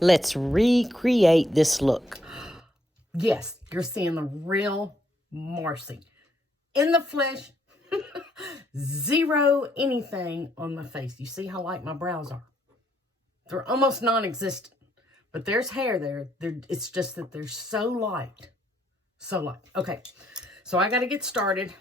Let's recreate this look. Yes, you're seeing the real Marcy. In the flesh, zero anything on my face. You see how light my brows are? They're almost non-existent. But there's hair there. It's just that they're so light. So light. Okay, so I got to get started.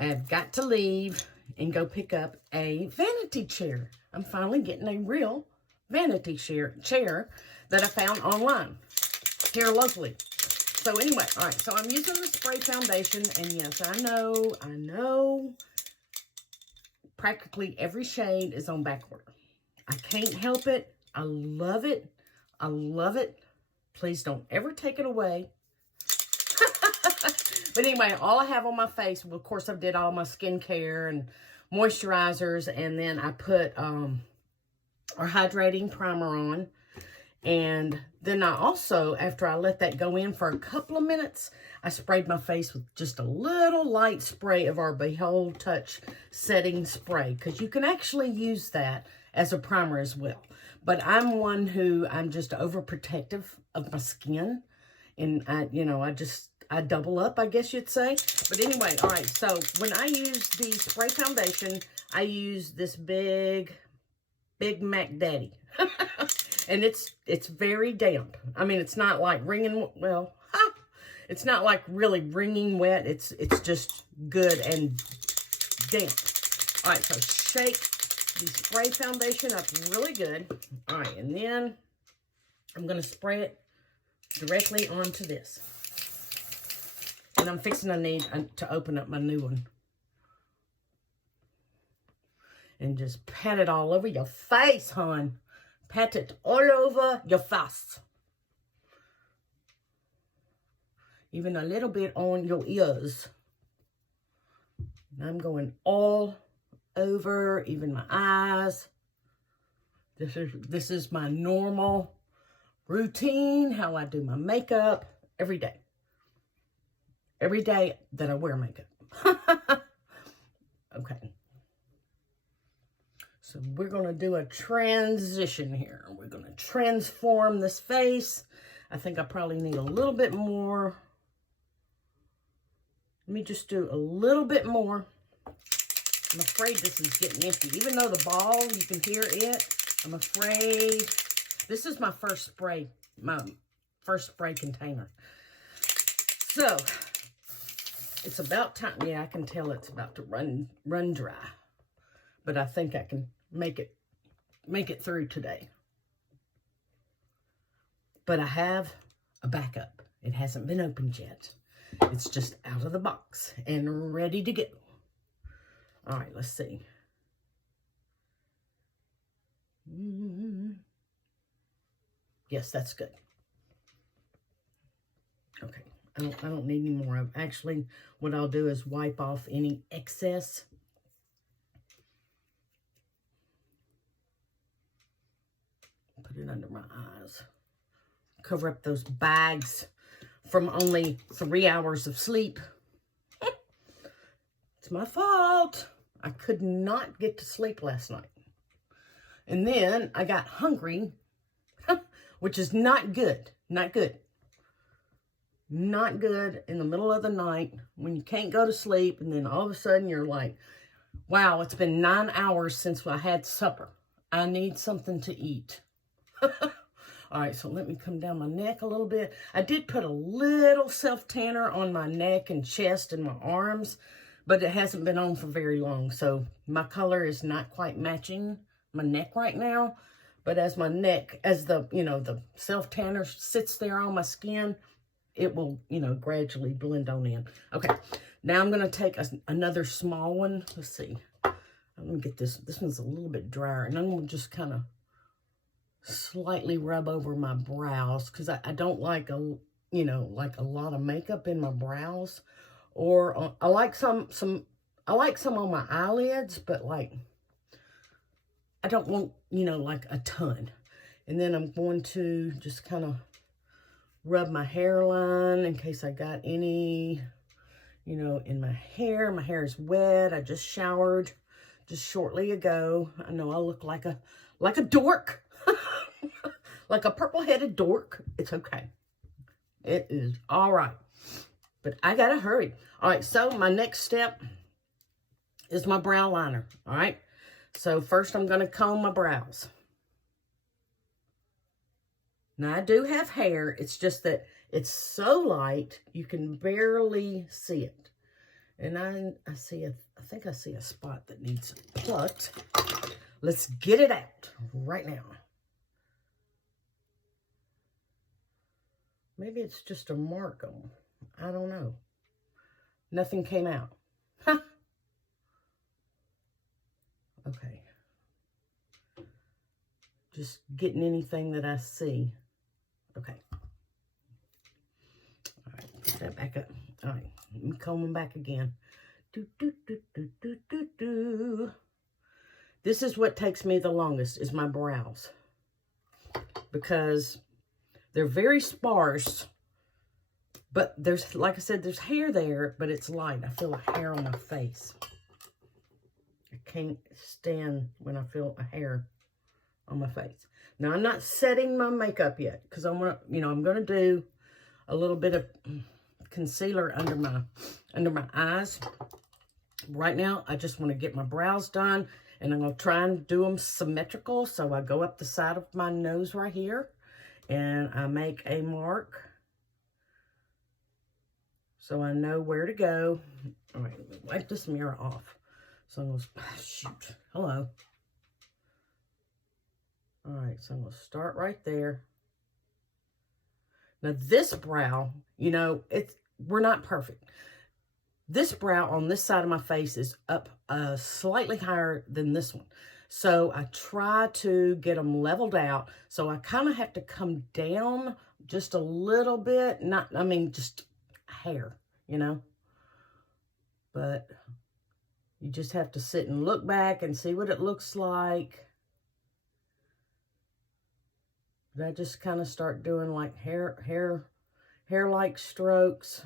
I've got to leave and go pick up a vanity chair. I'm finally getting a real vanity chair that I found online here locally. So anyway, all right, so I'm using the spray foundation, and yes, I know, practically every shade is on back order. I can't help it. I love it. I love it. Please don't ever take it away. But anyway, all I have on my face, well, of course, I did all my skincare and moisturizers, and then I put our hydrating primer on. And then I also, after I let that go in for a couple of minutes, I sprayed my face with just a little light spray of our Behold Touch setting spray, because you can actually use that as a primer as well. But I'm just overprotective of my skin, and I double up, I guess you'd say. But anyway, all right, so when I use the spray foundation, I use this Big Mac Daddy. And it's very damp. I mean, it's not like wringing, well, it's not like really wringing wet. It's just good and damp. All right, so shake the spray foundation up really good. All right, and then I'm going to spray it directly onto this. And I'm fixing to need to open up my new one. And just pat it all over your face, hon. Pat it all over your face. Even a little bit on your ears. And I'm going all over, even my eyes. This is my normal routine, how I do my makeup every day. Every day that I wear makeup. Okay. So we're going to do a transition here. We're going to transform this face. I think I probably need a little bit more. Let me just do a little bit more. I'm afraid this is getting empty. Even though the ball, you can hear it, I'm afraid. This is my first spray container. So, it's about time. Yeah, I can tell it's about to run dry. But I think I can make it through today. But I have a backup. It hasn't been opened yet. It's just out of the box and ready to go. All right, let's see. Yes, that's good. Okay, I don't need any more. Actually, what I'll do is wipe off any excess. Put it under my eyes. Cover up those bags from only 3 hours of sleep. It's my fault. I could not get to sleep last night. And then I got hungry, which is not good. Not good. Not good in the middle of the night when you can't go to sleep, and then all of a sudden you're like, wow, it's been 9 hours since I had supper. I need something to eat. All right, so let me come down my neck a little bit. I did put a little self-tanner on my neck and chest and my arms, but it hasn't been on for very long. So my color is not quite matching my neck right now. But as my neck, as the self-tanner sits there on my skin, it will, gradually blend on in. Okay, now I'm going to take another small one. Let's see. Let me get this. This one's a little bit drier. And I'm going to just kind of slightly rub over my brows, because I don't like a lot of makeup in my brows, or I like some on my eyelids, but like I don't want like a ton. And then I'm going to just kind of rub my hairline in case I got any in my hair. My hair is wet. I just showered just shortly ago. I know I look like a dork. like a purple-headed dork, it's okay. It is all right. But I gotta hurry. All right, so my next step is my brow liner, all right? So first I'm gonna comb my brows. Now I do have hair, it's just that it's so light, you can barely see it. And I think I see a spot that needs plucked. Let's get it out right now. Maybe it's just a mark on, I don't know. Nothing came out. Huh. Okay. Just getting anything that I see. Okay. All right, put that back up. All right, let me comb them back again. Do, do, do, do, do, do, do. This is what takes me the longest, is my brows. Because they're very sparse, but there's, like I said, there's hair there, but it's light. I feel like hair on my face. I can't stand when I feel a hair on my face. Now, I'm not setting my makeup yet, because I want to, I'm going to do a little bit of concealer under my eyes. Right now, I just want to get my brows done, and I'm going to try and do them symmetrical. So I go up the side of my nose right here, and I make a mark so I know where to go. All right, wipe this mirror off. So I'm going to, shoot, hello. All right, so I'm going to start right there. Now this brow, we're not perfect. This brow on this side of my face is up slightly higher than this one. So I try to get them leveled out. So I kind of have to come down just a little bit. Just hair, But you just have to sit and look back and see what it looks like. But I just kind of start doing like hair-like strokes.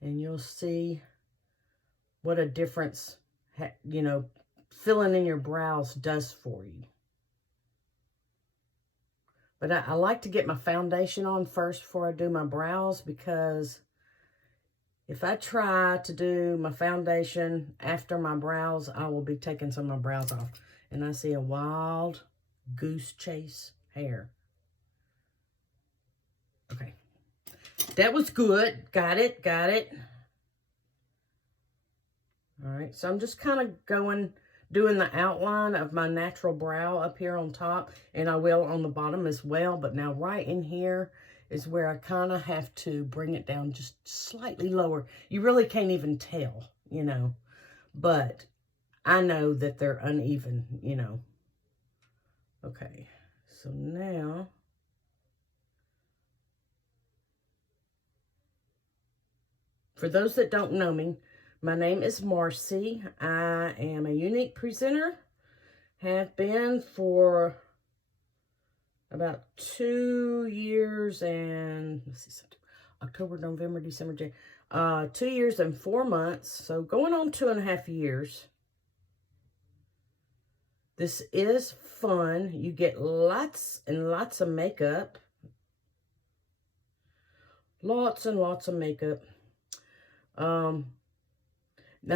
And you'll see what a difference, filling in your brows does for you. But I like to get my foundation on first before I do my brows, because if I try to do my foundation after my brows, I will be taking some of my brows off. And I see a wild goose chase hair. Okay. That was good. Got it. All right. So I'm just kind of doing the outline of my natural brow up here on top. And I will on the bottom as well. But now right in here is where I kind of have to bring it down just slightly lower. You really can't even tell, But I know that they're uneven, Okay, so now, for those that don't know me, my name is Marcy. I am a unique presenter. Have been for about 2 years and, let's see, October, November, December, January. 2 years and 4 months. So going on 2.5 years. This is fun. You get lots and lots of makeup. Lots and lots of makeup. Now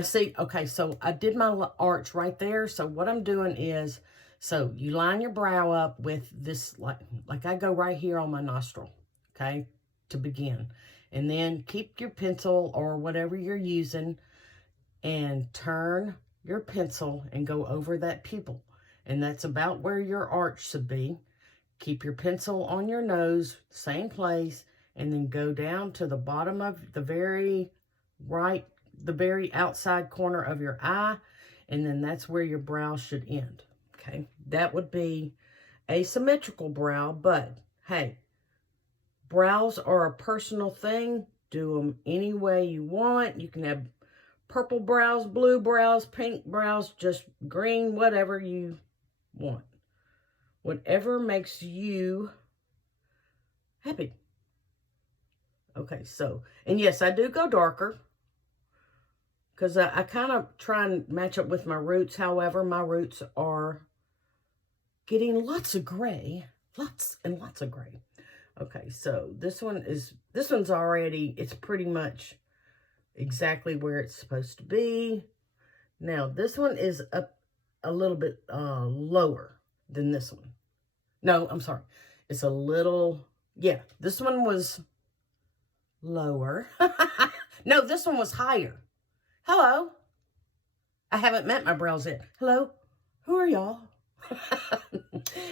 see, okay, so I did my arch right there. So what I'm doing is, so you line your brow up with this, like I go right here on my nostril, okay, to begin. And then keep your pencil or whatever you're using and turn your pencil and go over that pupil. And that's about where your arch should be. Keep your pencil on your nose, same place, and then go down to the bottom of the very outside corner of your eye, and then that's where your brow should end, okay? That would be a symmetrical brow, but hey, brows are a personal thing. Do them any way you want. You can have purple brows, blue brows, pink brows, just green, whatever you want. Whatever makes you happy. Okay, so, and yes, I do go darker because I kind of try and match up with my roots. However, my roots are getting lots of gray. Lots and lots of gray. Okay, so this one's already, it's pretty much exactly where it's supposed to be. Now, this one is up a little bit lower than this one. No, I'm sorry. It's a little, yeah, this one was lower. No, this one was higher. Hello. I haven't met my brows yet. Hello. Who are y'all?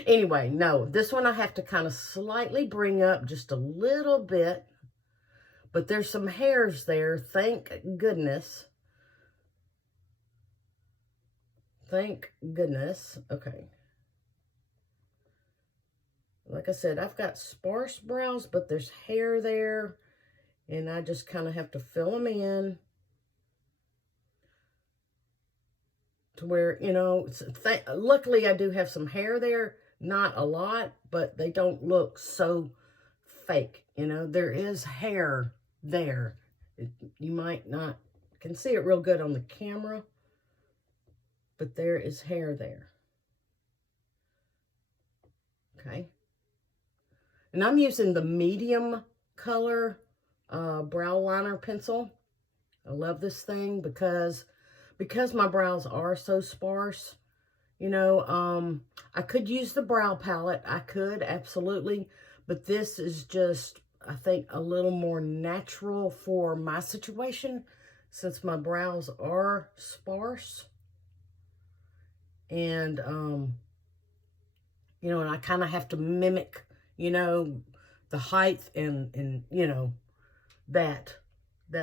Anyway, no, this one I have to kind of slightly bring up just a little bit. But there's some hairs there, thank goodness. Thank goodness. Okay. Like I said, I've got sparse brows, but there's hair there. And I just kind of have to fill them in. To where, you know, luckily I do have some hair there. Not a lot, but they don't look so fake. You know, there is hair there. You might not can see it real good on the camera, but there is hair there. Okay. And I'm using the medium color brow liner pencil. I love this thing because my brows are so sparse. You know, I could use the brow palette. I could, absolutely. But this is just, I think, a little more natural for my situation since my brows are sparse. And, you know, and I kind of have to mimic, you know, the height and you know, that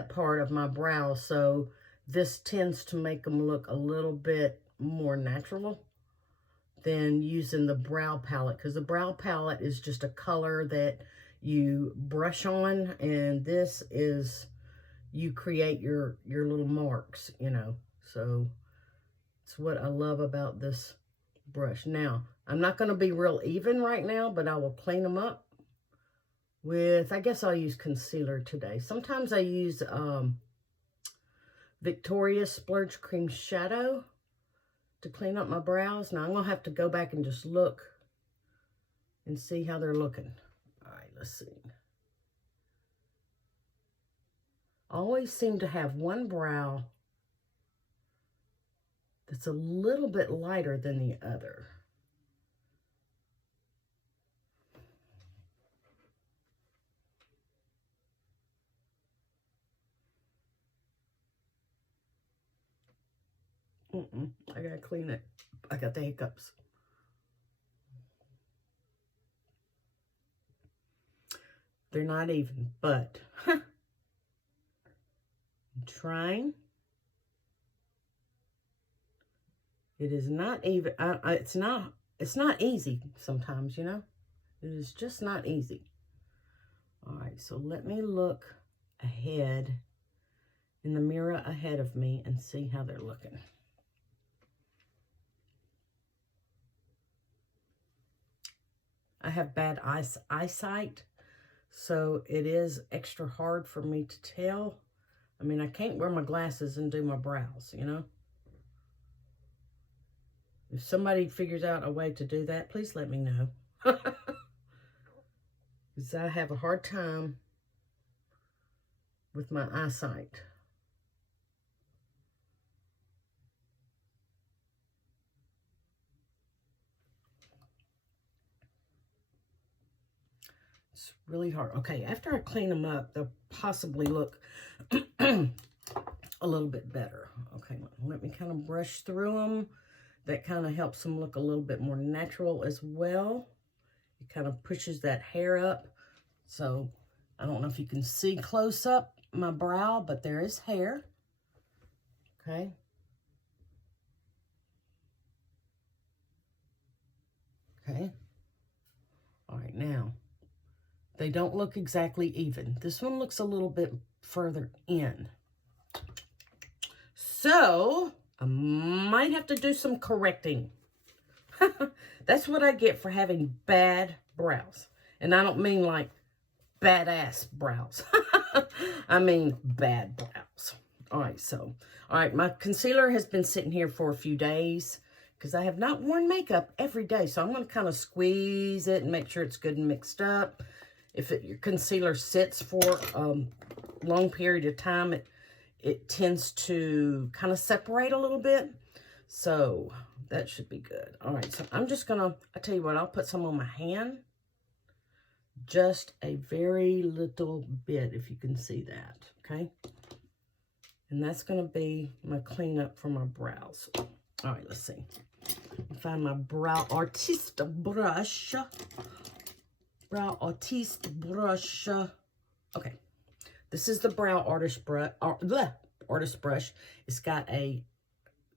part of my brows. So this tends to make them look a little bit more natural than using the brow palette, because the brow palette is just a color that you brush on, and this is, you create your little marks, you know. So it's what I love about this brush. Now, I'm not going to be real even right now, but I will clean them up with, I guess I'll use concealer today. Sometimes I use Victoria Splurge Cream Shadow to clean up my brows. Now, I'm going to have to go back and just look and see how they're looking. All right, let's see. I always seem to have one brow that's a little bit lighter than the other. I gotta clean it. I got the hiccups. They're not even, but I'm trying. It is not even. It's not easy sometimes, you know. It is just not easy. All right, so let me look ahead in the mirror ahead of me and see how they're looking. I have bad eyesight, so it is extra hard for me to tell. I mean, I can't wear my glasses and do my brows, you know. If somebody figures out a way to do that, please let me know. Because I have a hard time with my eyesight. It's really hard. Okay, after I clean them up, they'll possibly look a little bit better. Okay, let me kind of brush through them. That kind of helps them look a little bit more natural as well. It kind of pushes that hair up. So, I don't know if you can see close up my brow, but there is hair. Okay. Okay. All right, now, they don't look exactly even. This one looks a little bit further in. So, I might have to do some correcting. That's what I get for having bad brows. And I don't mean like badass brows. I mean bad brows. All right, my concealer has been sitting here for a few days because I have not worn makeup every day. So I'm going to kind of squeeze it and make sure it's good and mixed up. If your concealer sits for a long period of time, it tends to kind of separate a little bit. So that should be good. All right, so I'm just going to, I tell you what, I'll put some on my hand. Just a very little bit, if you can see that, okay? And that's going to be my cleanup for my brows. All right, let's see. Find my Brow Artist brush. Brow Artist brush. Okay, this is the Brow Artist brush. Artist brush. It's got a,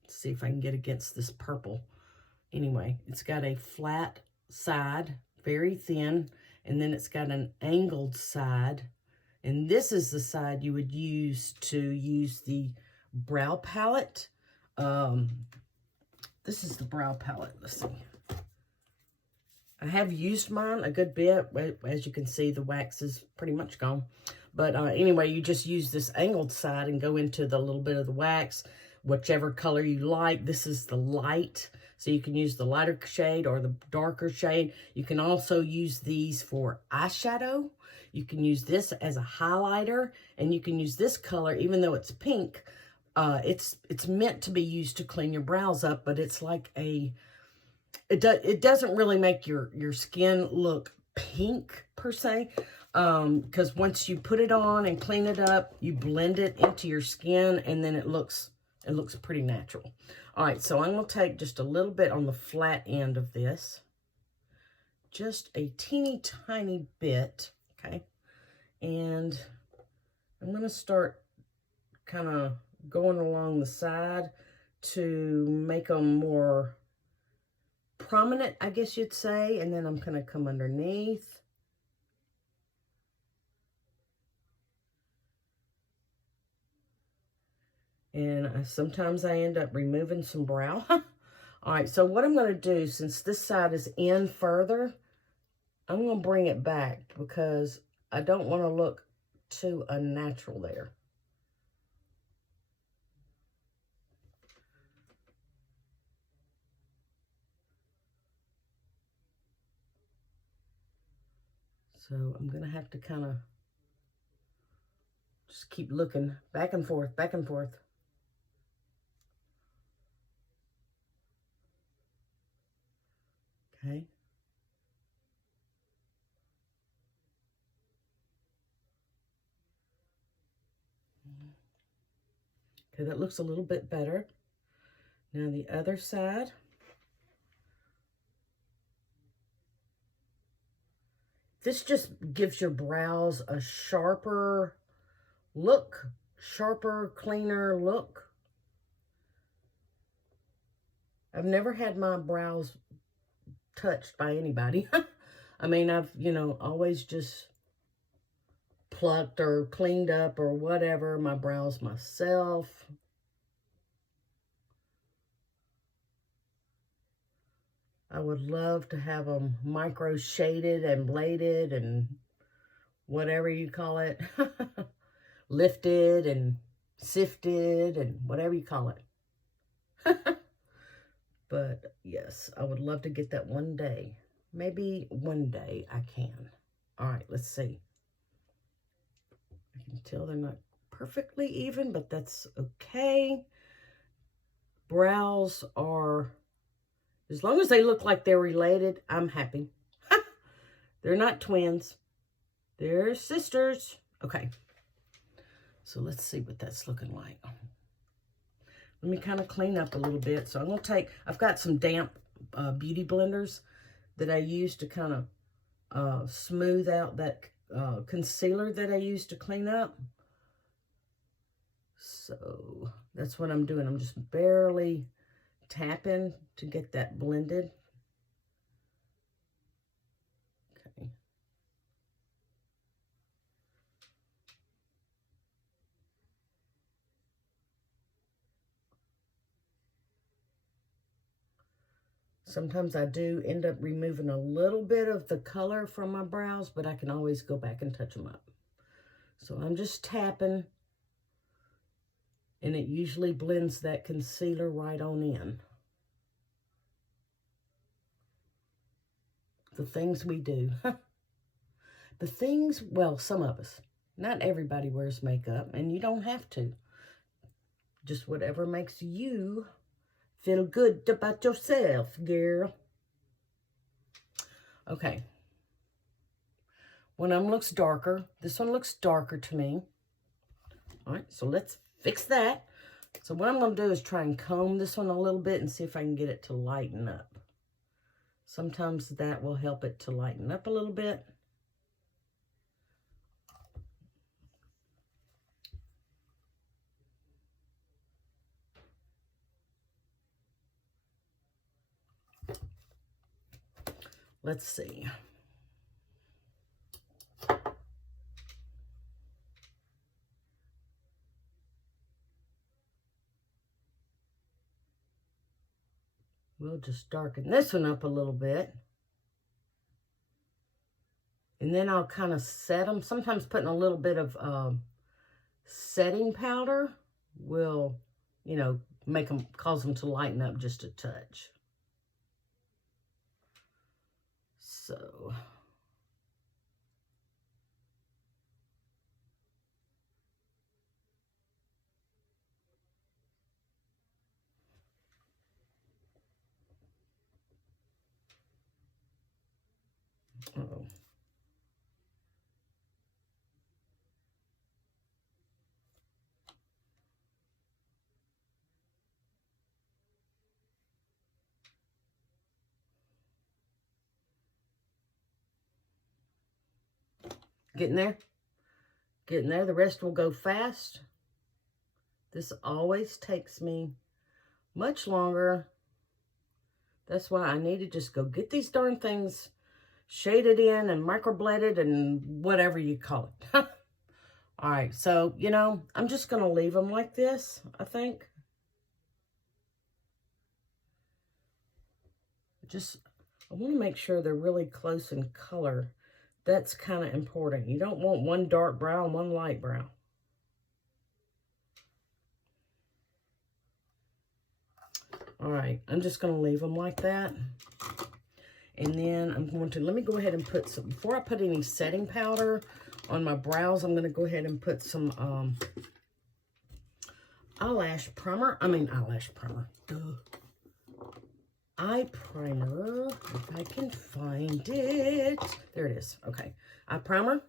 let's see if I can get against this purple. Anyway, it's got a flat side, very thin, and then it's got an angled side. And this is the side you would use to use the brow palette. This is the brow palette. Let's see. I have used mine a good bit. As you can see, the wax is pretty much gone. But anyway, you just use this angled side and go into the little bit of the wax, whichever color you like. This is the light, so you can use the lighter shade or the darker shade. You can also use these for eyeshadow. You can use this as a highlighter, and you can use this color, even though it's pink. It's meant to be used to clean your brows up, but it's like a, it doesn't really make your skin look pink per se, because once you put it on and clean it up, you blend it into your skin, and then it looks pretty natural. All right, so I'm going to take just a little bit on the flat end of this, just a teeny tiny bit, okay? And I'm going to start kind of going along the side to make them more prominent, I guess you'd say, and then I'm going to come underneath. And sometimes I end up removing some brow. All right, so what I'm going to do, since this side is in further, I'm going to bring it back because I don't want to look too unnatural there. So I'm going to have to kind of just keep looking back and forth, back and forth. Okay. Okay, that looks a little bit better. Now the other side. This just gives your brows a sharper look, sharper, cleaner look. I've never had my brows touched by anybody. I mean, I've, always just plucked or cleaned up or whatever my brows myself. I would love to have them micro shaded and bladed and whatever you call it. Lifted and sifted and whatever you call it. But yes, I would love to get that one day. Maybe one day I can. All right, let's see. I can tell they're not perfectly even, but that's okay. Brows are, as long as they look like they're related, I'm happy. They're not twins. They're sisters. Okay. So let's see what that's looking like. Let me kind of clean up a little bit. So I'm going to take, I've got some damp beauty blenders that I use to kind of smooth out that concealer that I used to clean up. So that's what I'm doing. I'm just barely tapping to get that blended. Okay. Sometimes I do end up removing a little bit of the color from my brows, but I can always go back and touch them up. So I'm just tapping, and it usually blends that concealer right on in. The things we do. The things, well, some of us. Not everybody wears makeup, and you don't have to. Just whatever makes you feel good about yourself, girl. Okay. One of them looks darker. This one looks darker to me. All right, so let's fix that. So what I'm going to do is try and comb this one a little bit and see if I can get it to lighten up. Sometimes that will help it to lighten up a little bit. Let's see. We'll just darken this one up a little bit. And then I'll kind of set them. Sometimes putting a little bit of setting powder will, you know, cause them to lighten up just a touch. So... Uh-oh. Getting there? Getting there. The rest will go fast. This always takes me much longer. That's why I need to just go get these darn things shaded in and microbladed and whatever you call it. All right, so, you know, I'm just going to leave them like this, I think. I want to make sure they're really close in color. That's kind of important. You don't want one dark brown, one light brown. All right, I'm just going to leave them like that. And then I'm going to, let me go ahead and put some, before I put any setting powder on my brows, I'm going to go ahead and put some eyelash primer. Duh. Eye primer, if I can find it. There it is. Okay. Eye primer.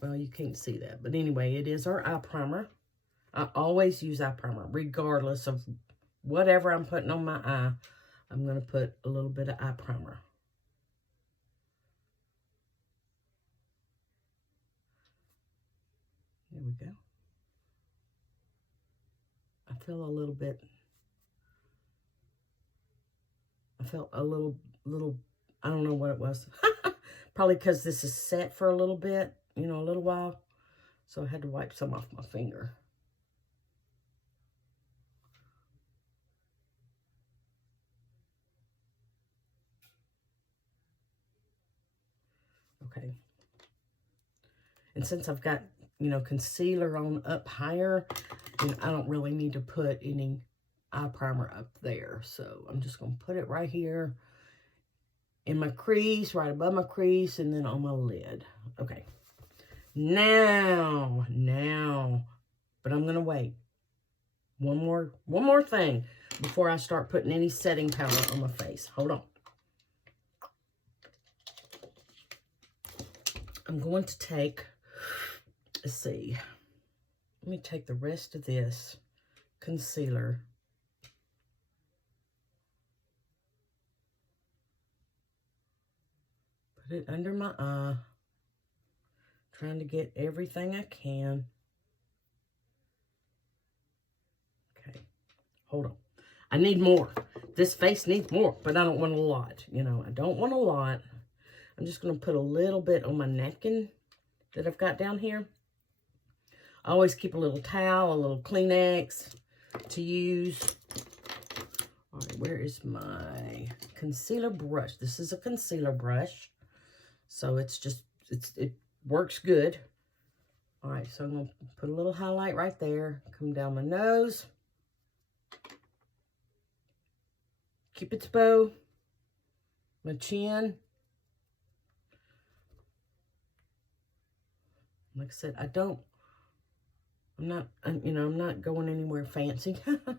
Well, you can't see that. But anyway, it is our eye primer. I always use eye primer, regardless of whatever I'm putting on my eye. I'm going to put a little bit of eye primer. There we go. I feel a little bit... I felt a little, I don't know what it was. Probably because this is set for a little bit, you know, a little while. So I had to wipe some off my finger. Okay. And since I've got, you know, concealer on up higher, you know, I don't really need to put any eye primer up there. So I'm just going to put it right here in my crease, right above my crease, and then on my lid. Okay. Now, but I'm going to wait. One more thing before I start putting any setting powder on my face. Hold on. I'm going to take, let's see. Let me take the rest of this concealer. Put it under my eye. Trying to get everything I can. Okay. Hold on. I need more. This face needs more, but I don't want a lot. You know, I don't want a lot. I'm just going to put a little bit on my napkin that I've got down here. I always keep a little towel, a little Kleenex to use. All right, where is my concealer brush? This is a concealer brush. So it's just, it works good. All right, so I'm going to put a little highlight right there. Come down my nose. Cupid's bow. my chin. Like I said, I'm not going anywhere fancy. All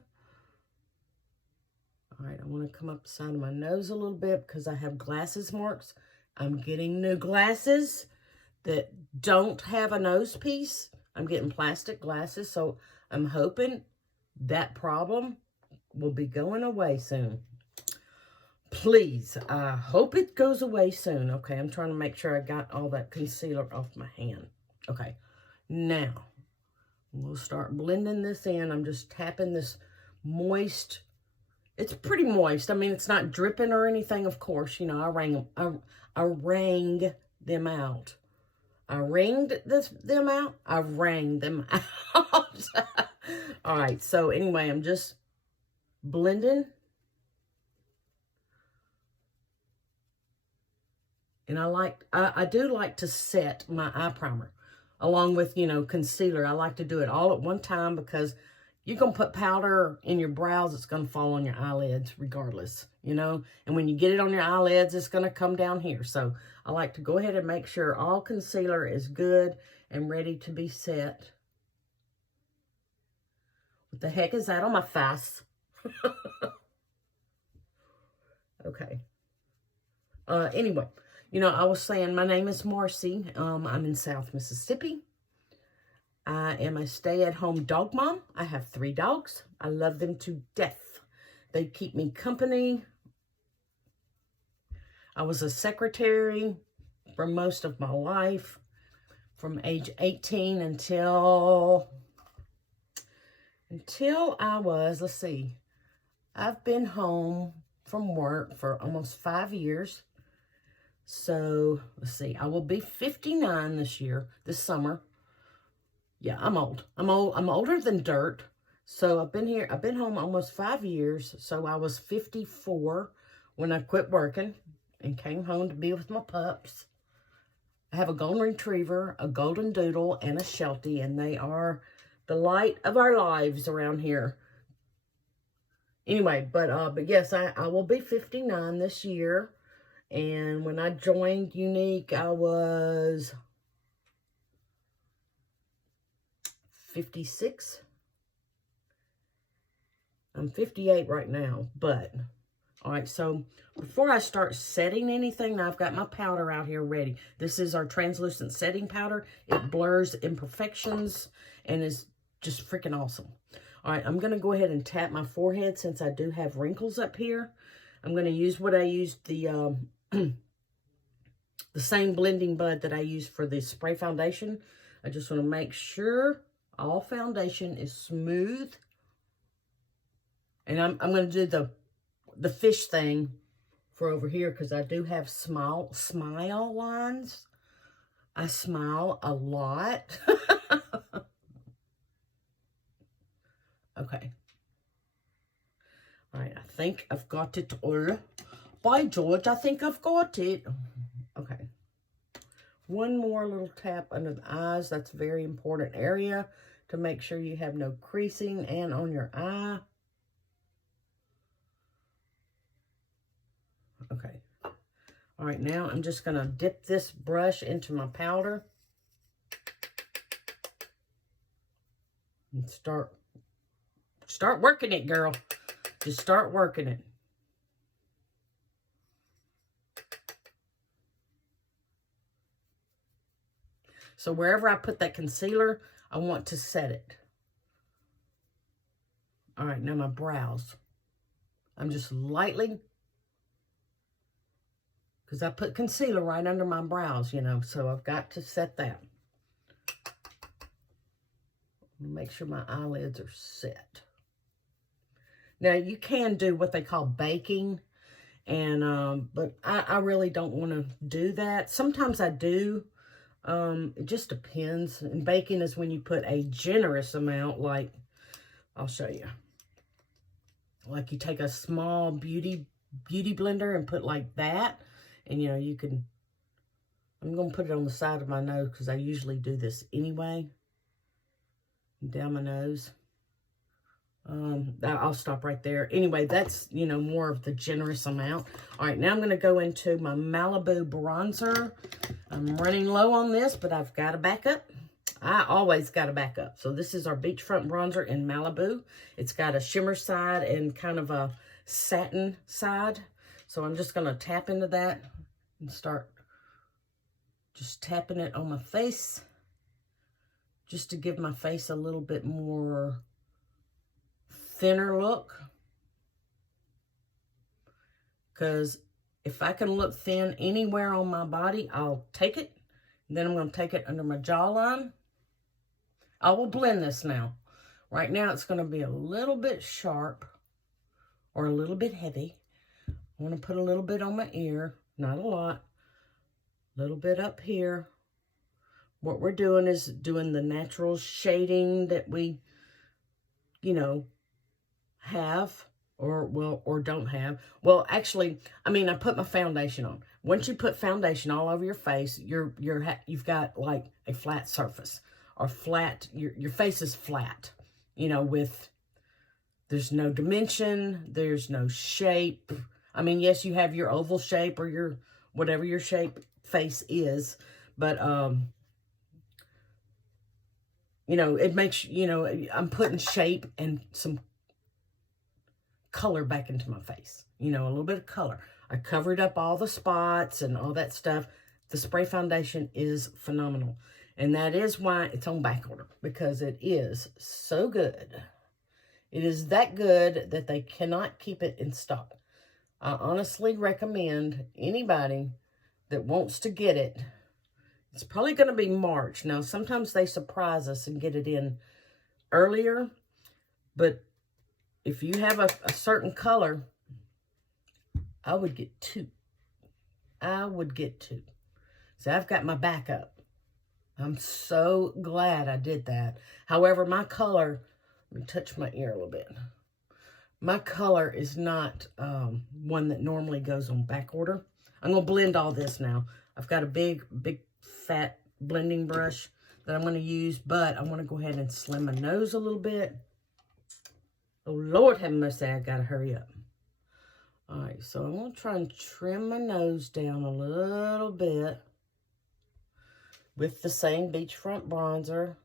right, I want to come up the side of my nose a little bit because I have glasses marks. I'm getting new glasses that don't have a nose piece. I'm getting plastic glasses, so I'm hoping that problem will be going away soon. Please, I hope it goes away soon. Okay, I'm trying to make sure I got all that concealer off my hand. Okay, now we'll start blending this in. I'm just tapping this moist. It's pretty moist. I mean, it's not dripping or anything, of course. You know, I wrang them out. I wringed them out. I wrang them out. All right, so anyway, I'm just blending. And I do like to set my eye primer along with, you know, concealer. I like to do it all at one time because you're going to put powder in your brows. It's going to fall on your eyelids regardless, you know. And when you get it on your eyelids, it's going to come down here. So I like to go ahead and make sure all concealer is good and ready to be set. What the heck is that on my face? Okay. Anyway, you know, I was saying my name is Marcy. I'm in South Mississippi. I am a stay-at-home dog mom. I have 3 dogs. I love them to death. They keep me company. I was a secretary for most of my life, from age 18 until I was, let's see, I've been home from work for almost 5 years. So, let's see, I will be 59 this summer. Yeah, I'm old. I'm older than dirt. So I've been home almost 5 years. So I was 54 when I quit working and came home to be with my pups. I have a golden retriever, a golden doodle, and a Sheltie, and they are the light of our lives around here. Anyway, but yes, I will be 59 this year. And when I joined Unique, I was 56. I'm 58 right now, but all right, so before I start setting anything, now I've got my powder out here ready. This is our translucent setting powder. It blurs imperfections and is just freaking awesome. All right, I'm going to go ahead and tap my forehead since I do have wrinkles up here. I'm going to use what I used, the same blending bud that I used for the spray foundation. I just want to make sure all foundation is smooth. And I'm going to do the fish thing for over here because I do have smile lines. I smile a lot. Okay. All right, I think I've got it all. By George, I think I've got it. Okay. One more little tap under the eyes. That's a very important area to make sure you have no creasing and on your eye. Okay. All right, now I'm just going to dip this brush into my powder and start working it, girl. Just start working it. So wherever I put that concealer, I want to set it. All right, now my brows. I'm just lightly, because I put concealer right under my brows, you know, so I've got to set that. Make sure my eyelids are set. Now, you can do what they call baking, and but I really don't want to do that. Sometimes I do. It just depends. And baking is when you put a generous amount, like, I'll show you. Like you take a small beauty blender and put like that. And, you know, you can, I'm going to put it on the side of my nose because I usually do this anyway. Down my nose. I'll stop right there. Anyway, that's, you know, more of the generous amount. All right, now I'm going to go into my Malibu bronzer. I'm running low on this, but I've got to back up. I always got to back up. So this is our beachfront bronzer in Malibu. It's got a shimmer side and kind of a satin side. So I'm just going to tap into that and start just tapping it on my face, just to give my face a little bit more thinner look. Because if I can look thin anywhere on my body, I'll take it. Then I'm going to take it under my jawline. I will blend this now. Right now it's going to be a little bit sharp or a little bit heavy. I want to put a little bit on my ear, not a lot. A little bit up here. What we're doing is doing the natural shading that we, you know, have or don't have. Well, actually, I mean, I put my foundation on. Once you put foundation all over your face, you've got like a flat surface or flat. Your face is flat, you know, there's no dimension, there's no shape. I mean, yes, you have your oval shape or your whatever your shape face is, but you know, it makes, you know, I'm putting shape and some color back into my face, you know, a little bit of color. I covered up all the spots and all that stuff. The spray foundation is phenomenal, and that is why it's on back order, because it is so good. It is that good that they cannot keep it in stock. I honestly recommend anybody that wants to get it. It's probably going to be March. Now, sometimes they surprise us and get it in earlier, but if you have a certain color, I would get 2. I would get 2. So I've got my backup. I'm so glad I did that. However, my color, let me touch my ear a little bit. My color is not one that normally goes on back order. I'm going to blend all this now. I've got a big, fat blending brush that I'm going to use, but I want to go ahead and slim my nose a little bit. Oh, Lord have mercy, I got to hurry up. All right, so I'm going to try and trim my nose down a little bit with the same beachfront bronzer.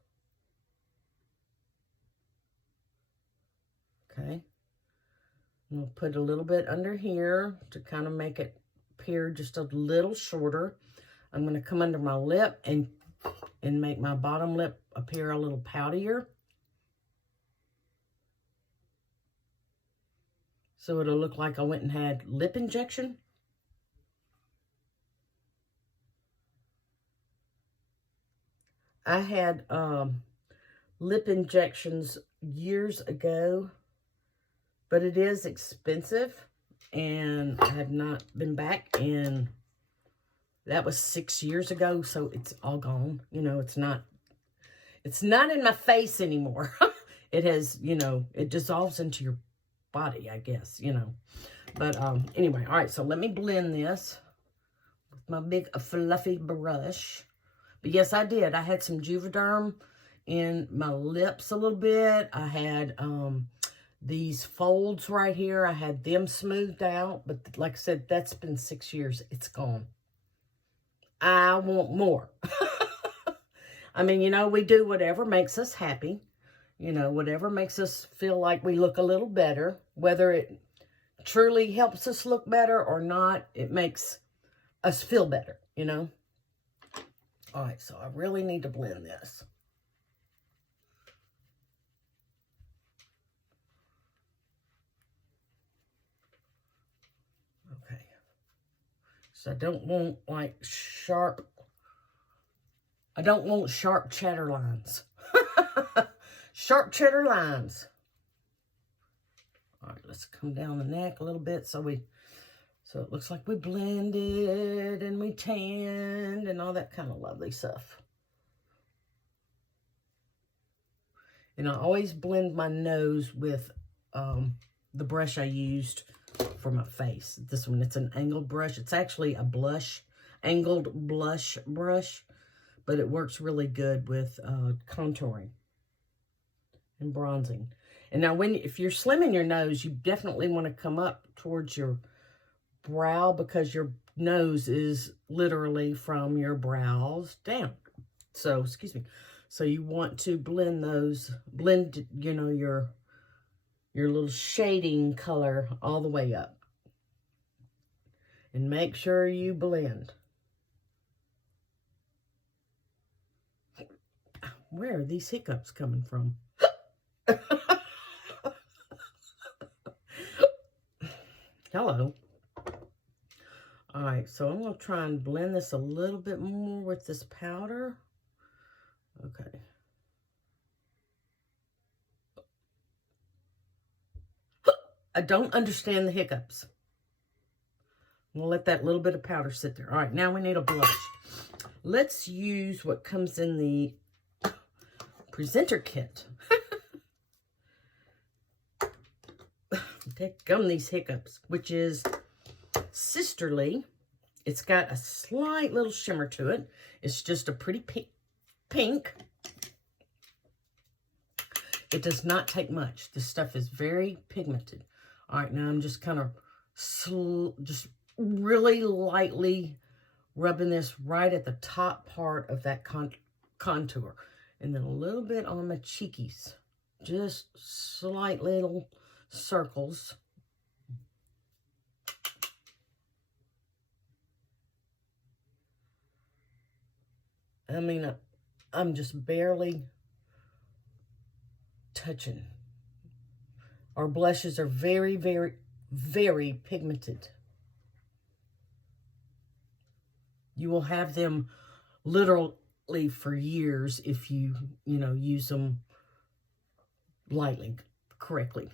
Okay. I'm going to put a little bit under here to kind of make it appear just a little shorter. I'm going to come under my lip and make my bottom lip appear a little poutier. So it'll look like I went and had lip injection. I had lip injections years ago, but it is expensive, and I have not been back in, that was 6 years ago, so it's all gone. You know, it's not in my face anymore. It has, you know, it dissolves into your body, I guess, you know. But anyway, all right, so let me blend this with my big fluffy brush. But yes, I did. I had some Juvederm in my lips a little bit. I had these folds right here. I had them smoothed out. But like I said, that's been 6 years. It's gone. I want more. I mean, you know, we do whatever makes us happy. You know, whatever makes us feel like we look a little better. Whether it truly helps us look better or not, it makes us feel better, you know. All right, so I really need to blend this. Okay. So I don't want like sharp, I don't want sharp cheddar lines. Sharp cheddar lines. All right, let's come down the neck a little bit so it looks like we blended and we tanned and all that kind of lovely stuff. And I always blend my nose with the brush I used for my face. This one, it's an angled brush. It's actually a angled blush brush, but it works really good with contouring and bronzing. And now if you're slimming your nose, you definitely want to come up towards your brow because your nose is literally from your brows down. So, excuse me. So you want to blend, you know, your little shading color all the way up. And make sure you blend. Where are these hiccups coming from? Hello. All right, so I'm going to try and blend this a little bit more with this powder. Okay. I don't understand the hiccups. I'm going to let that little bit of powder sit there. All right, now we need a blush. Let's use what comes in the presenter kit. Take gum these hiccups, which is Sisterly. It's got a slight little shimmer to it. It's just a pretty pink. It does not take much. This stuff is very pigmented. All right, now I'm just kind of just really lightly rubbing this right at the top part of that contour. And then a little bit on my cheekies. Just slight little circles. I mean, I'm just barely touching. Our blushes are very, very, very pigmented. You will have them literally for years if you use them lightly, correctly.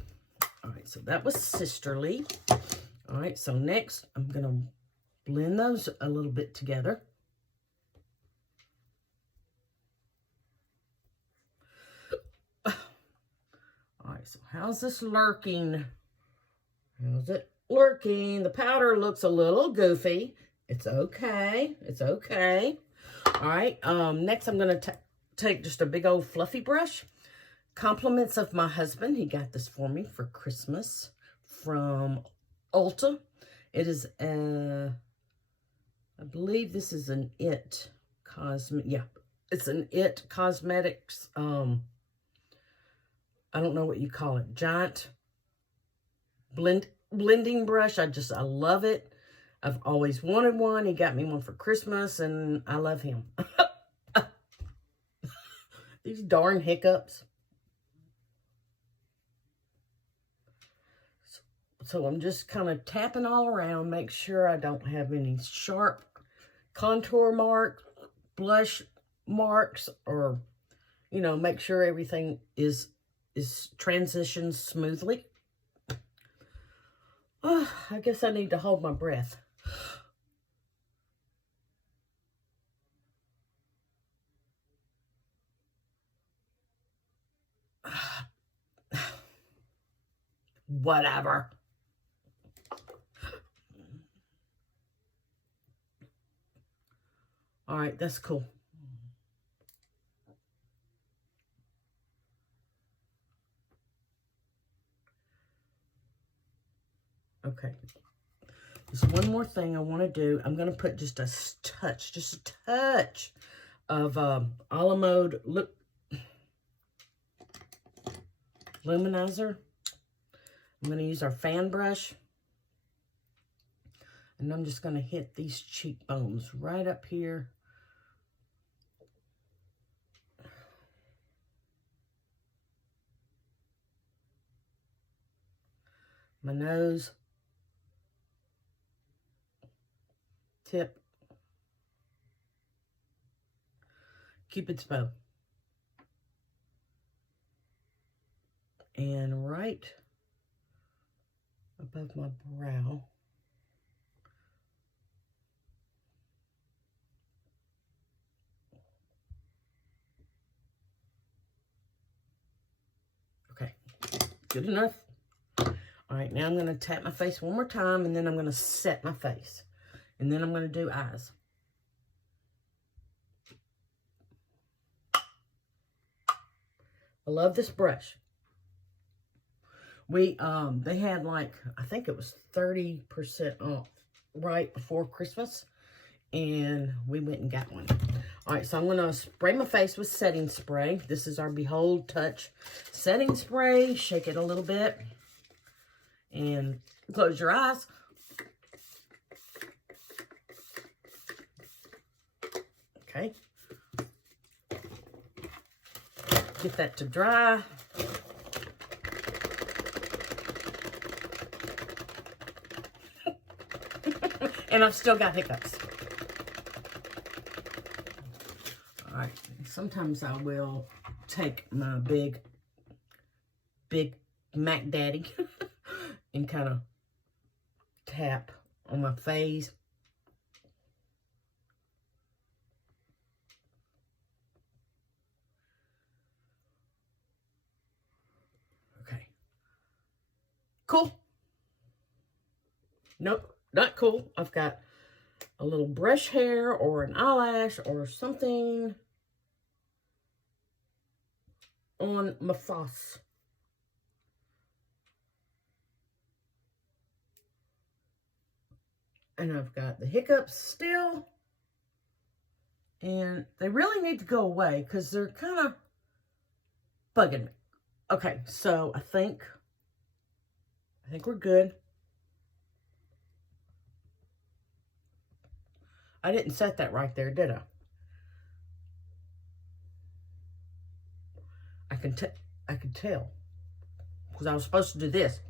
All right, so that was Sisterly. All right, so next I'm going to blend those a little bit together. All right, so how's this lurking? How's it lurking? The powder looks a little goofy. It's okay. It's okay. All right, next I'm going to take just a big old fluffy brush. Compliments of my husband. He got this for me for Christmas from Ulta. It is I believe this is an It Cosme. Yeah, it's an It Cosmetics. I don't know what you call it. Giant blending brush. I love it. I've always wanted one. He got me one for Christmas, and I love him. These darn hiccups. So I'm just kind of tapping all around, make sure I don't have any sharp contour marks, blush marks, or, make sure everything is transitions smoothly. Oh, I guess I need to hold my breath. Whatever. All right, that's cool. Okay. There's one more thing I want to do. I'm going to put just a touch of a la mode luminizer. I'm going to use our fan brush. And I'm just going to hit these cheekbones right up here. My nose. Tip. Cupid's bow. And right above my brow. Okay, good enough. All right, now I'm going to tap my face one more time, and then I'm going to set my face. And then I'm going to do eyes. I love this brush. They had like, I think it was 30% off right before Christmas. And we went and got one. All right, so I'm going to spray my face with setting spray. This is our Behold Touch setting spray. Shake it a little bit. And close your eyes. Okay. Get that to dry. And I've still got hiccups. All right. Sometimes I will take my big Mac Daddy and kind of tap on my face. Okay. Cool. Nope, not cool. I've got a little brush hair or an eyelash or something on my face. And I've got the hiccups still. And they really need to go away because they're kind of bugging me. Okay, so I think we're good. I didn't set that right there, did I? I could tell because I was supposed to do this.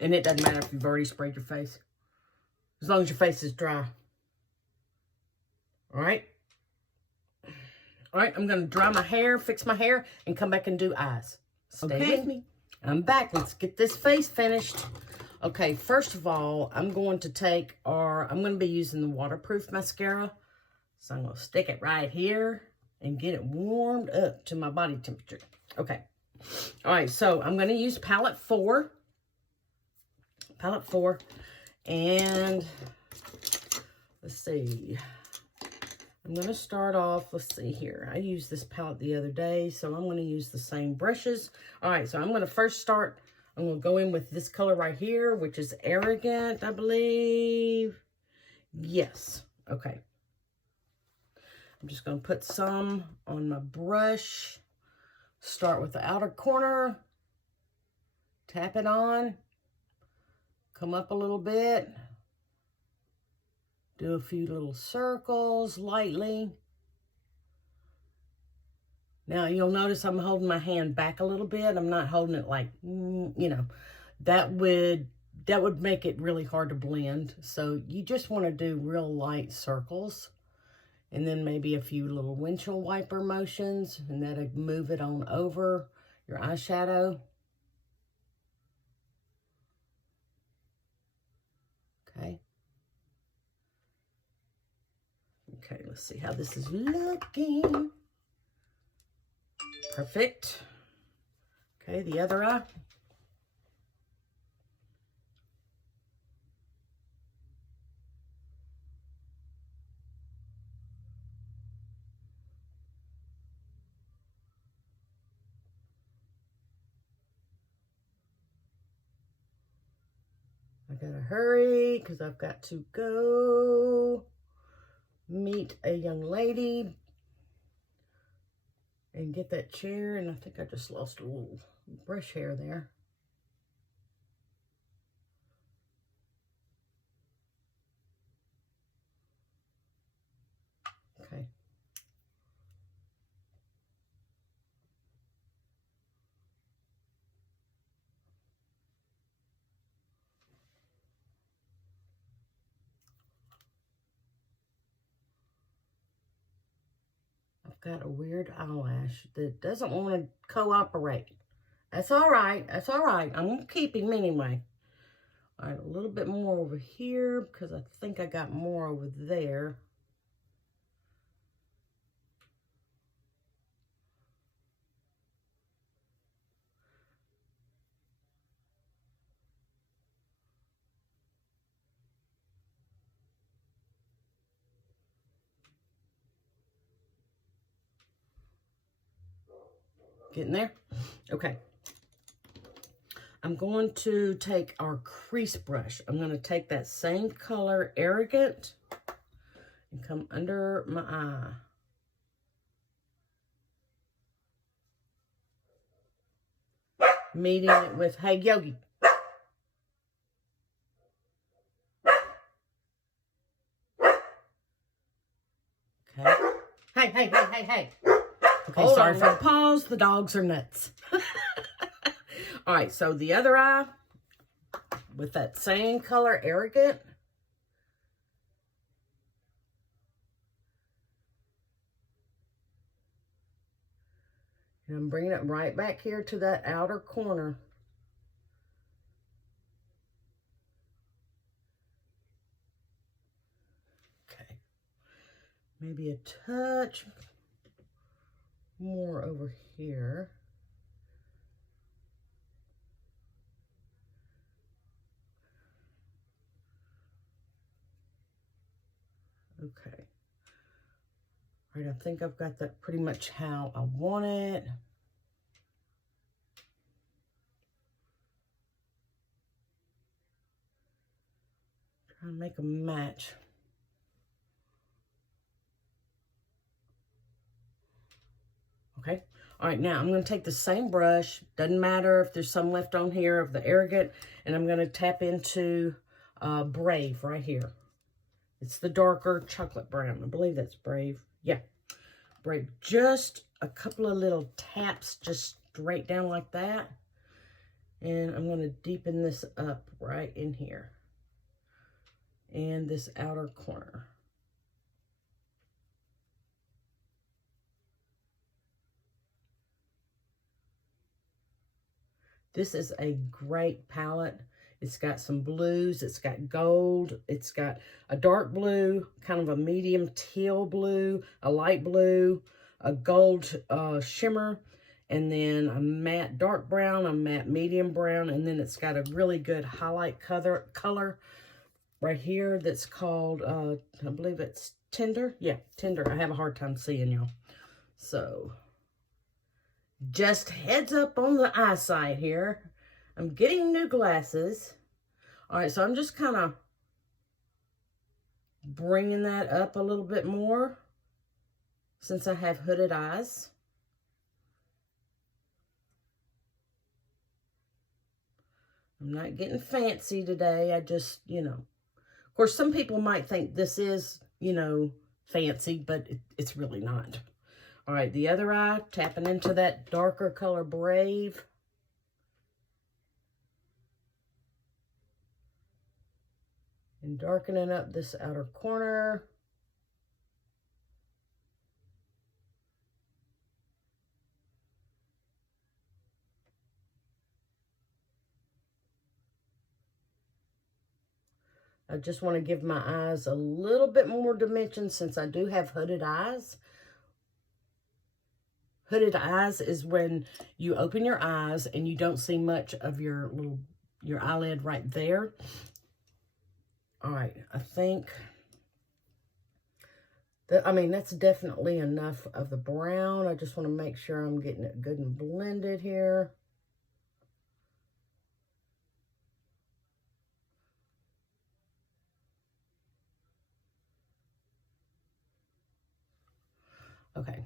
And it doesn't matter if you've already sprayed your face, as long as your face is dry. All right. All right, I'm going to dry my hair, fix my hair, and come back and do eyes. Stay with me. I'm back. Let's get this face finished. Okay, first of all, I'm going to be using the waterproof mascara. So I'm going to stick it right here and get it warmed up to my body temperature. Okay. All right, so I'm going to use palette 4. Palette 4. And let's see. I'm going to start off, let's see here. I used this palette the other day, so I'm going to use the same brushes. All right, so I'm going to first start, I'm going to go in with this color right here, which is Arrogant, I believe. Yes, okay. I'm just going to put some on my brush. Start with the outer corner. Tap it on. Come up a little bit. Do a few little circles lightly. Now you'll notice I'm holding my hand back a little bit. I'm not holding it like, you know, that would make it really hard to blend. So you just want to do real light circles and then maybe a few little windshield wiper motions, and that'll move it on over your eyeshadow. Okay. Okay, let's see how this is looking. Perfect. Okay, the other eye. I gotta hurry because I've got to go meet a young lady and get that chair. And I think I just lost a little brush hair there. Okay. I've got a weird eyelash that doesn't want to cooperate. That's all right. That's all right. I'm going to keep him anyway. All right, a little bit more over here because I think I got more over there. Getting there? Okay. I'm going to take our crease brush. I'm going to take that same color, Arrogant, and come under my eye. Meeting it with, hey, Yogi. Okay. Hey. Okay, sorry for the pause. The dogs are nuts. All right, so the other eye with that same color, Arrogant. And I'm bringing it right back here to that outer corner. Okay. Maybe a touch more over here. Okay. All right, I think I've got that pretty much how I want it. Try and make a match. Okay. All right, now I'm going to take the same brush. Doesn't matter if there's some left on here of the Arrogant. And I'm going to tap into Brave right here. It's the darker chocolate brown. I believe that's Brave. Yeah, Brave. Just a couple of little taps just straight down like that. And I'm going to deepen this up right in here. And this outer corner. This is a great palette. It's got some blues, it's got gold, it's got a dark blue, kind of a medium teal blue, a light blue, a gold shimmer, and then a matte dark brown, a matte medium brown, and then it's got a really good highlight color right here that's called, I believe it's Tender. Yeah, Tender. I have a hard time seeing y'all. So, just heads up on the eyesight here. I'm getting new glasses. All right, so I'm just kind of bringing that up a little bit more since I have hooded eyes. I'm not getting fancy today. I just, you know. Of course, some people might think this is, you know, fancy, but it's really not. All right, the other eye, tapping into that darker color Brave. And darkening up this outer corner. I just want to give my eyes a little bit more dimension since I do have hooded eyes. Hooded eyes is when you open your eyes and you don't see much of your eyelid right there. All right, I think that, I mean, that's definitely enough of the brown. I just want to make sure I'm getting it good and blended here. Okay.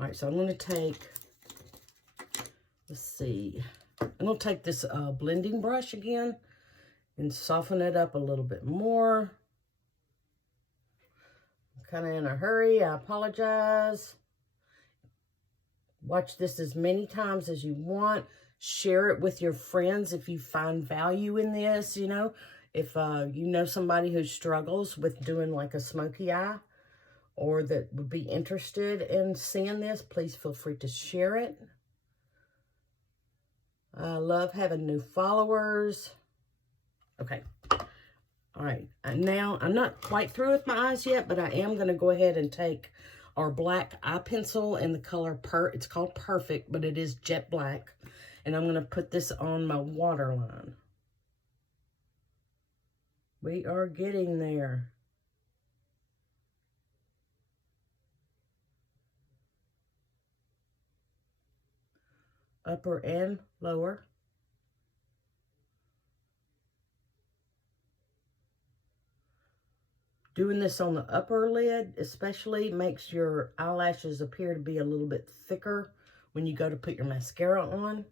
All right, so I'm going to take, let's see. I'm going to take this blending brush again and soften it up a little bit more. I'm kind of in a hurry. I apologize. Watch this as many times as you want. Share it with your friends if you find value in this, you know. If you know somebody who struggles with doing like a smoky eye or that would be interested in seeing this, please feel free to share it. I love having new followers. Okay. All right. And now, I'm not quite through with my eyes yet, but I am going to go ahead and take our black eye pencil in the color, it's called Perfect, but it is jet black. And I'm going to put this on my waterline. We are getting there. upper and lower. Doing this on the upper lid especially makes your eyelashes appear to be a little bit thicker when you go to put your mascara on.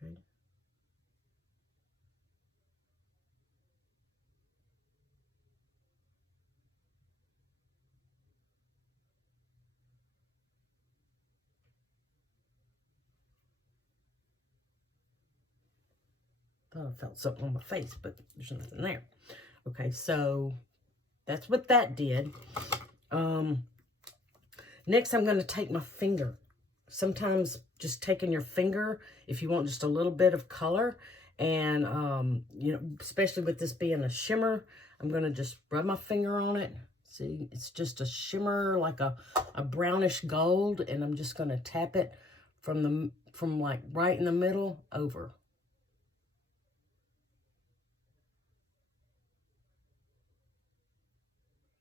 Okay. Thought I felt something on my face, but there's nothing there. Okay, so that's what that did. Next, I'm going to take my finger. Sometimes just taking your finger, if you want just a little bit of color, and, you know, especially with this being a shimmer, I'm going to just rub my finger on it. See, it's just a shimmer, like a brownish gold, and I'm just going to tap it from like right in the middle over.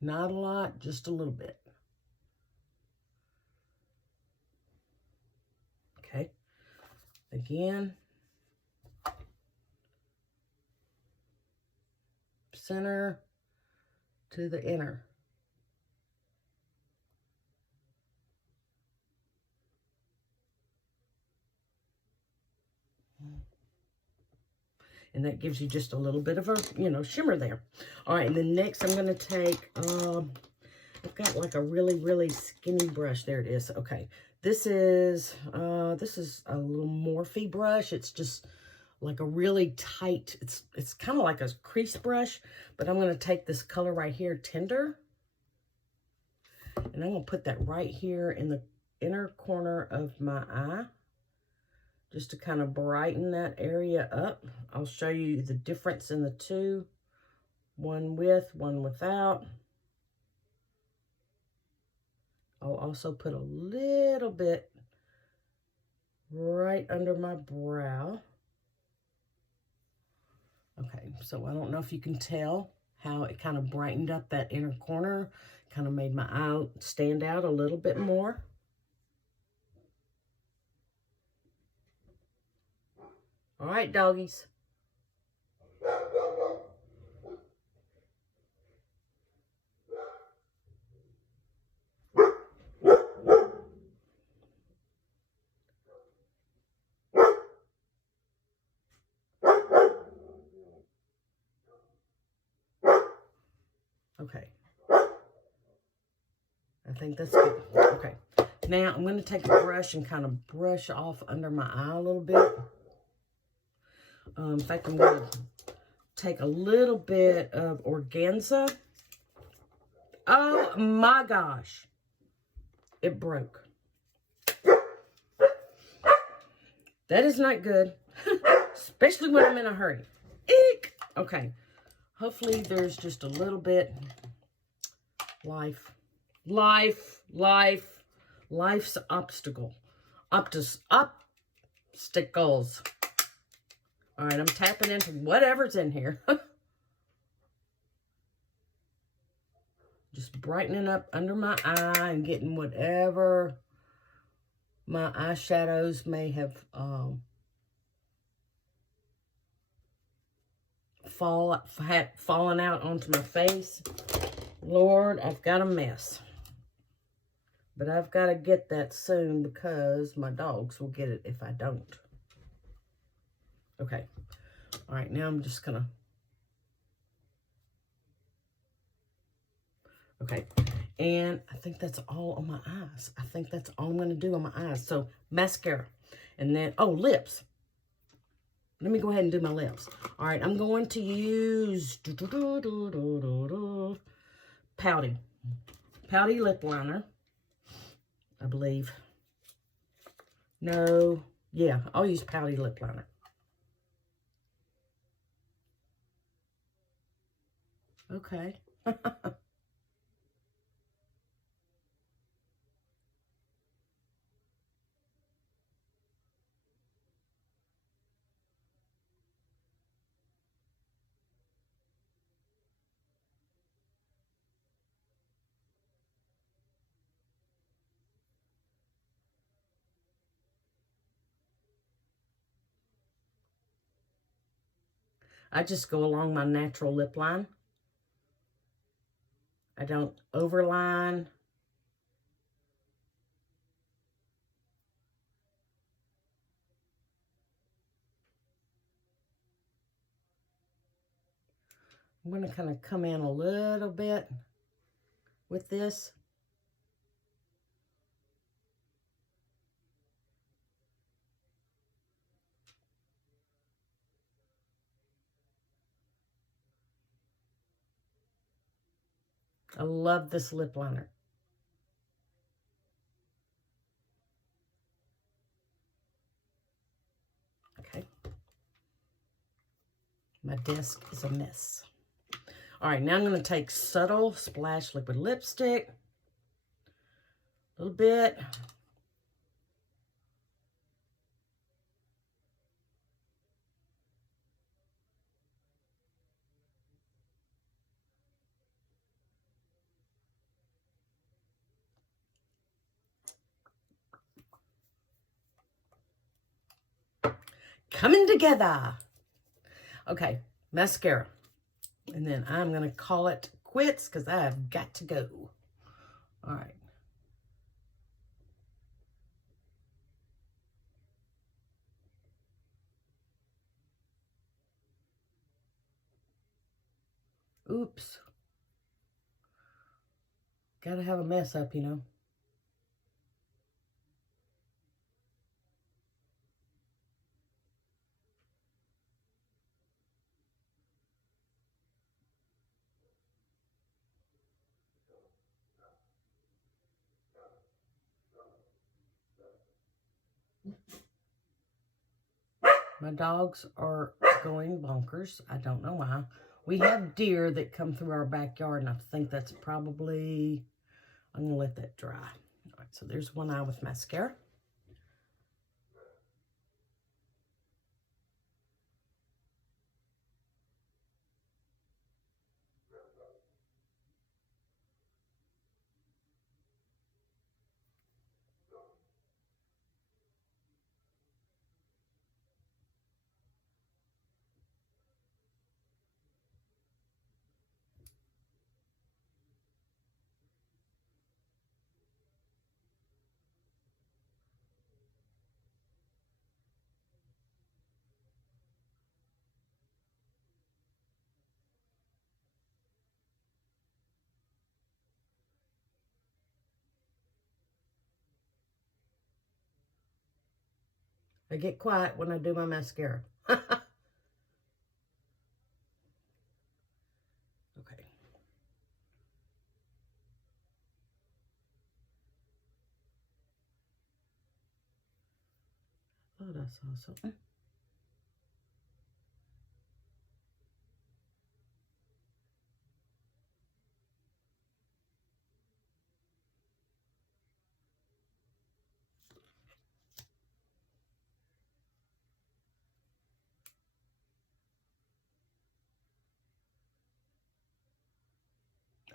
Not a lot, just a little bit. Okay. Again. Center to the inner. And that gives you just a little bit of a, you know, shimmer there. All right, and then next I'm going to take, I've got like a really, really skinny brush. There it is. Okay, this is a little Morphe brush. It's just like a really tight, it's kind of like a crease brush, but I'm going to take this color right here, Tender, and I'm going to put that right here in the inner corner of my eye, just to kind of brighten that area up. I'll show you the difference in the two, one with, one without. I'll also put a little bit right under my brow. Okay, so I don't know if you can tell how it kind of brightened up that inner corner, kind of made my eye stand out a little bit more. All right, doggies. Okay. I think that's good. Okay. Now I'm going to take a brush and kind of brush off under my eye a little bit. In fact, I'm going to take a little bit of organza. Oh my gosh. It broke. That is not good. Especially when I'm in a hurry. Eek! Okay. Hopefully there's just a little bit. Life's obstacle. Obstacles. All right, I'm tapping into whatever's in here. Just brightening up under my eye and getting whatever my eyeshadows may have fallen out onto my face. Lord, I've got a mess. But I've got to get that soon because my dogs will get it if I don't. Okay. All right, now I'm just going to... Okay. And I think that's all on my eyes. I think that's all I'm going to do on my eyes. So, mascara. And then, oh, lips. Let me go ahead and do my lips. All right, I'm going to use Pouty lip liner, I believe. No, yeah, I'll use Pouty lip liner. Okay. I just go along my natural lip line. I don't overline. I'm going to kind of come in a little bit with this. I love this lip liner. Okay. My desk is a mess. All right, now I'm going to take Subtle Splash Liquid Lipstick. A little bit. Coming together. Okay, mascara. And then I'm going to call it quits because I have got to go. All right. Oops. Gotta have a mess up, you know. My dogs are going bonkers. I don't know why. We have deer that come through our backyard, and I think that's probably... I'm going to let that dry. All right, so there's one eye with mascara. I get quiet when I do my mascara. Okay. Thought I saw something.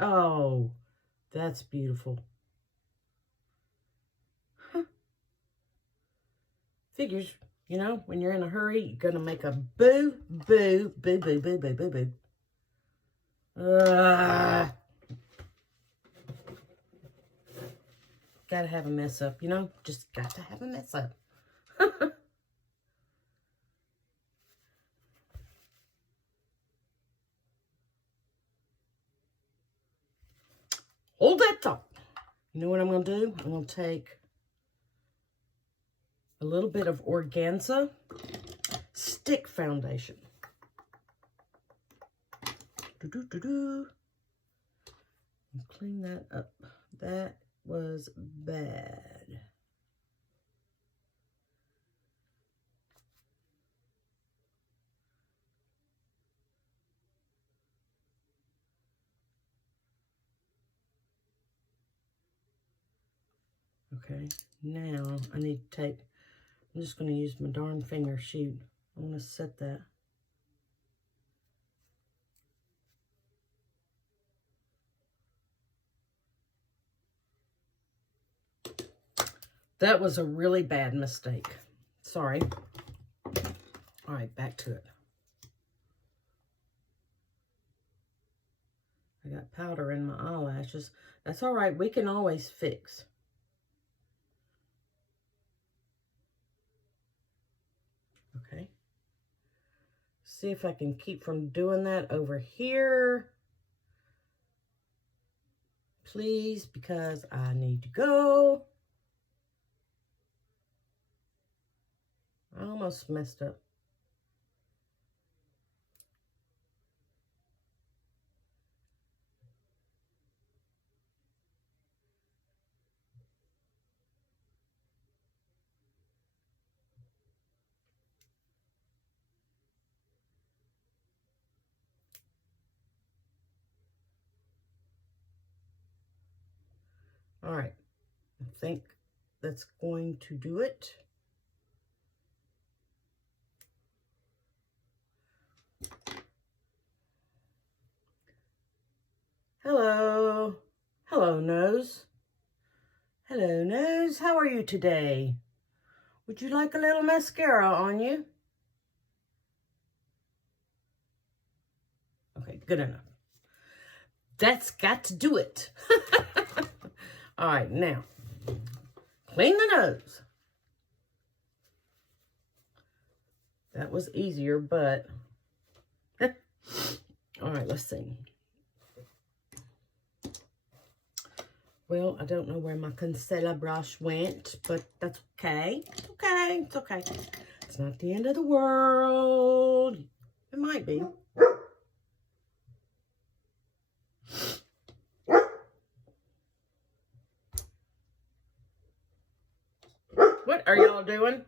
Oh, that's beautiful. Huh. Figures, you know, when you're in a hurry, you're going to make a boo, boo, boo, boo, boo, boo, boo, boo. Gotta have a mess up, you know? Just got to have a mess up. Hold that thought. You know what I'm going to do? I'm going to take a little bit of Organza Stick Foundation. And clean that up. That was bad. Okay, now I need to take, I'm just going to use my darn finger. Shoot, I'm going to set that. That was a really bad mistake. Sorry. All right, back to it. I got powder in my eyelashes. That's all right. We can always fix. Okay. See if I can keep from doing that over here. Please, because I need to go. I almost messed up. All right. I think that's going to do it. Hello. Hello, nose. Hello, nose. How are you today? Would you like a little mascara on you? Okay, good enough. That's got to do it. All right, now, clean the nose. That was easier, but... All right, let's see. Well, I don't know where my concealer brush went, but that's okay. It's okay. It's okay. It's not the end of the world. It might be. What are y'all doing?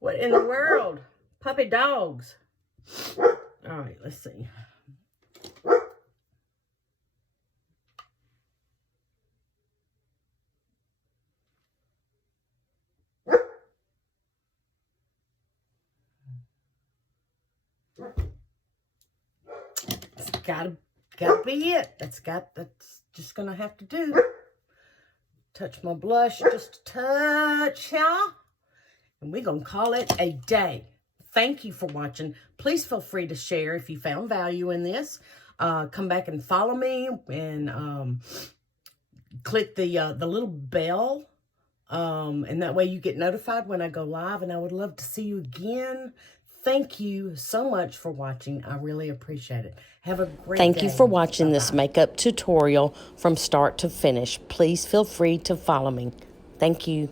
What in the world? Puppy dogs. All right, let's see. It's gotta be it. That's just gonna have to do. Touch my blush just a touch, y'all. And we're gonna call it a day. Thank you for watching. Please feel free to share if you found value in this. Come back and follow me and click the little bell. And that way you get notified when I go live. And I would love to see you again. Thank you so much for watching. I really appreciate it. Have a great day. Thank you for watching this makeup tutorial from start to finish. Please feel free to follow me. Thank you.